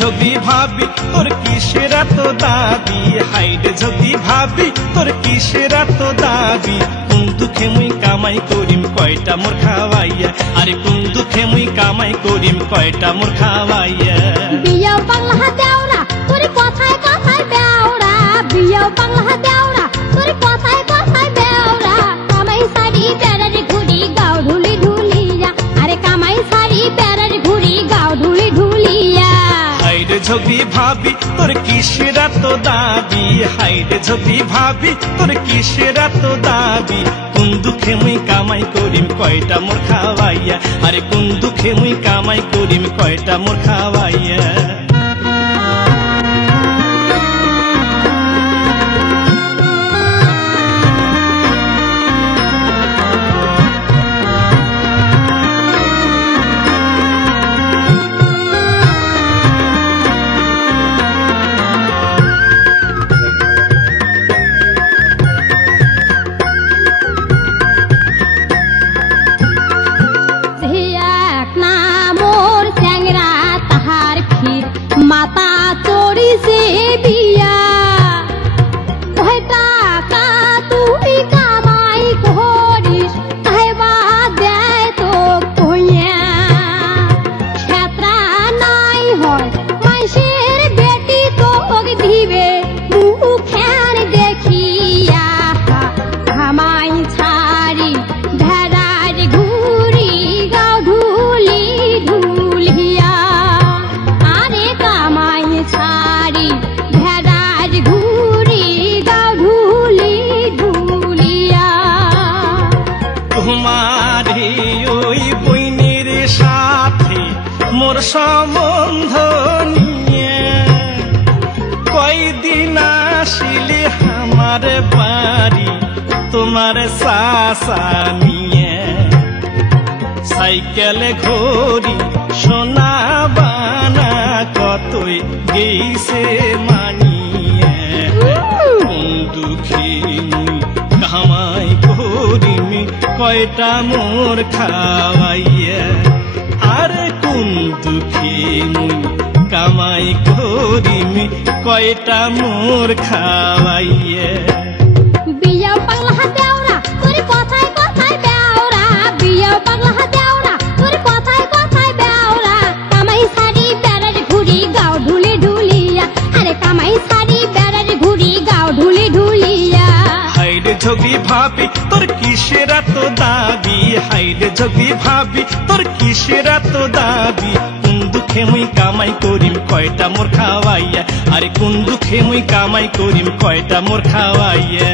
যদি ভাবি তোর কিসের এত দাবি, হাইরে যদি ভাবি তোর কিসের এত দাবি। কোন দুঃখে মুই কামাই করিম কয়টা মোর খাওয়াইয়া, আরে কোন দুঃখে মুই কামাই করিম কয়টা মোর খাওয়াইয়া। বিয়া বাংলা দেওরা তোর কথায় কথায় বেওরা, বিয়া বাংলা দেওরা তোর কথায় কথায় বেওরা। কামাই সারি বেড়ার ঘুরি গাও ঢুলি ঢুলিয়া, আরে কামাই সারি বেড়ার ঘুরি গাও ঢুলি ঢুলিয়া। হাইরে যদি ভাবি তোর কিসের এত দাবি, হাইরে যদি ভাবি তোর কিসের এত দাবি। কোন দুঃখে মুই কামাই করিম কয়টা মোর খাওয়াইয়া, আরে কোন দুঃখে মুই কামাই করিম কয়টা মোর খাওয়াইয়া। মাতা চড়িছে বিয়া, ওহে টাকা তুই কামাই করিস, খাইবা দেয় তো কইয়া। ক্ষেত্রা নাই হয় মাইসের বেটি তোক দিবে মুখের দেখিয়া। কামাই ছাড়ি ভেড়ার ঘুরি গাও ঢুলি ঢুলিয়া, কামাই ছাড়ি ভেড়ার ঘুরি গাও ঢুলি ঢুলিয়া। তোমারে ওই বইনের সাথে মোর সম্বন্ধ নিয়ে কয়দিন আসিলে আমার বাড়ি তোমার চাচা নিয়ে। সাইকেলে ঘড়ি সোনা বানা কতই গেইছে মানিয়ে। কোন দুঃখে মুই কামাই করিমি কয়টা মোর খাওয়াইয়া, আরে কোন দুঃখে মুই কামাই করিমি কয়টা মোর খাওয়াইয়া। বিয়া বাংলা দেওরা তোর কথায় কথায় বেওরা, বিয়া বাংলা দেওরা তোর কথায় কথায় বেওরা। কামাই সারি বেড়ার ঘুরি গাও ঢুলি ঢুলিয়া, আরে কামাই সারি বেড়ার ঘুরি গাও ঢুলি ঢুলিয়া। হাইরে যদি ভাবি তোর কিসের এত দাবি, হাইরে যদি ভাবি তোর কিসের এত দাবি। কোন দুঃখে মুই কামাই করিম কয়টা মোর খাওয়াইয়া, আরে কোন দুঃখে মুই কামাই করিম কয়টা মোর খাওয়াইয়া।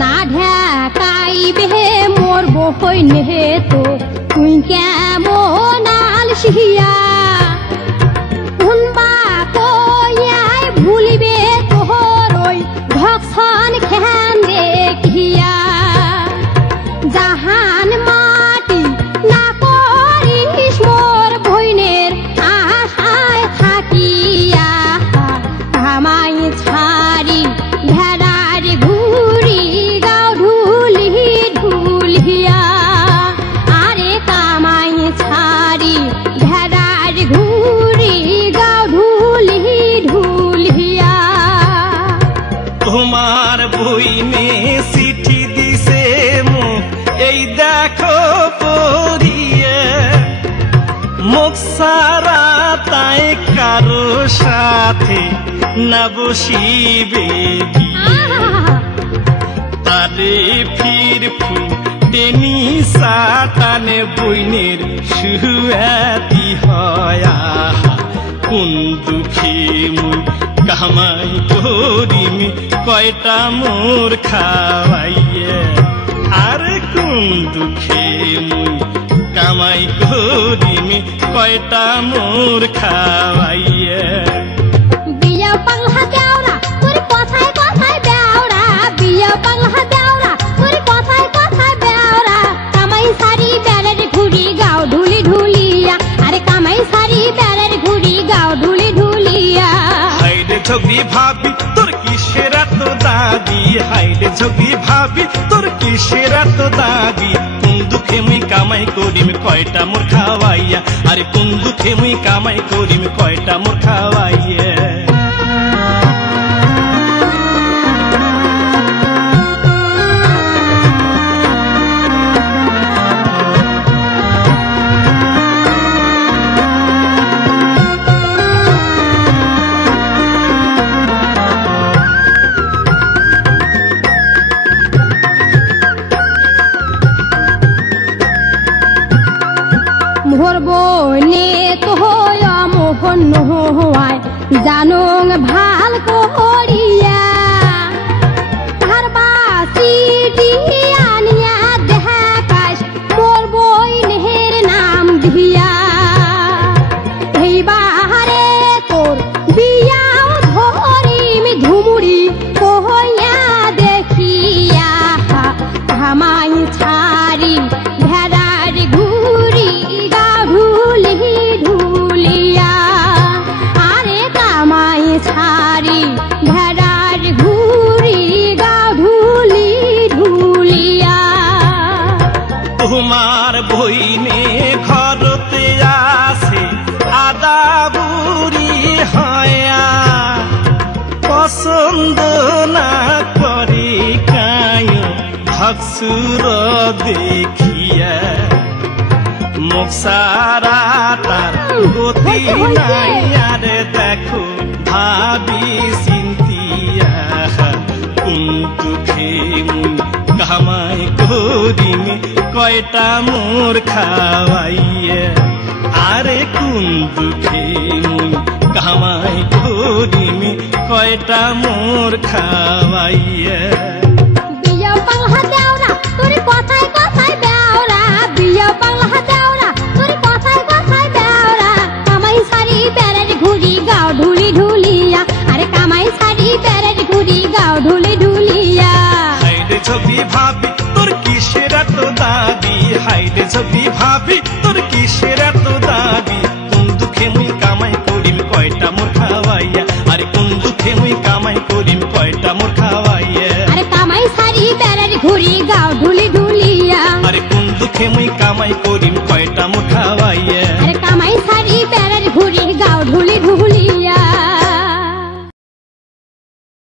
না ঢাকাইবে মোর বহই নেহে তো তুই কেমন আলসিয়া। শুনবা কইয়াই ভুলিবে তোর ওই ভক্ষণ খেন দেখিয়া। জাহান মাটি না করিস মোর বইনের আশায় থাকিয়া। কামাই ছাড়ি ভেড়ার ঘুরি গাও ঢুলি ঢুলিয়া, আরে কামাই ছাড়ি ভেড়ার ঘুরি গাও ঢুলি ঢুলিয়া। বইনে চিঠি দিছে মুখ এই দেখো পড়িয়ে মুখ সারা তাই কারো সাথে না বসিবে তারে ফির ফুটেনি সাটানে বইনের সুয়াতি হয় কোন দুঃখে মুই কামাই করিমি কয়টা মোর খাওয়াইয়ে আর কোন দুঃখে মুই কামাই করিমি কয়টা মোর খাওয়াইয়ে বিয়া পাগলা দেওরা তোর কথায় কথায় বেওরা বিয়া পাগলা দেওরা তোর কথায় কথায় বেওরা কামাই সারি বেড়ের ঘুরি গাও ঢুলি ঢুলিয়া আরে কামাই সারি বেড়ের ঘুরি গাও ঢুলি ঢুলিয়া হাইরে ঝগড়ি ভাবি তোর কিসের এত দাবি হাইরে ঝগড়ি ভাবি তোর কিসের এত দাবি কোন দুঃখে মুই কামাই করিম কয়টা মোর খাওয়াইয়া আরে কোন দুঃখে মুই কামাই করিম কয়টা মোর খাওয়াইয়া মোর বনে তো মোহন হওয়ায় জানুং ভাল করিয়া তার বাসি আনিয়া দেখাস মোর বই নেহের নাম দিয়া এইবারে তোর বিয়াও ধরিম ধুমুড়ি কহইয়া দেখিয়া আমাই ছাড়ি ভেড়ার ঘুরি ঢুলি ঢুলিয়া আরে কামাই ছাড়ি ভেড়ার ঘুরি ঢুলি ঢুলিয়া তোমার বইনে ঘরতে আসে আদা বুড়ি হয়া পছন্দ না করে কায় ভক্সুর দেখিয়া মুখ সারা তার গতি নাই আর দেখো ভাবি চিন্তিয়া কোন দুঃখে মুই কামাই করিমি কয়টা মোর খাওয়াইয়ে আরে কোন দুঃখে মুই কামাই করিমি কয়টা মোর খাওয়াইয়ে বিয়া পাগলা দেওরা তোর কথায় কথায় বেওরা বিয়া পাগলা দেওরা তোর কথায় কথায় বেওরা কামাই সারি বেড়ের ঘুরি গাও ঢুলি ঢুলিয়া আরে কামাই সারি বেড়ের ঘুরি গাও ঢুলি ঢুলিয়া হাইরে ছবি ভাবি তোর কিসের এত দাবি হাইরে ছবি ভাবি তোর কিসের এত দাবি কোন দুঃখে মুই কামাই করিম কয়টা মোর খাওয়াইয়া আরে কোন দুঃখে মুই কামাই করিম কয়টা মোর খাওয়াইয়া আরে কামাই সারি বেড়ের ঘুরি গাও ঢুলি ঢুলিয়া আরে কোন দুঃখে মুই কামাই করিম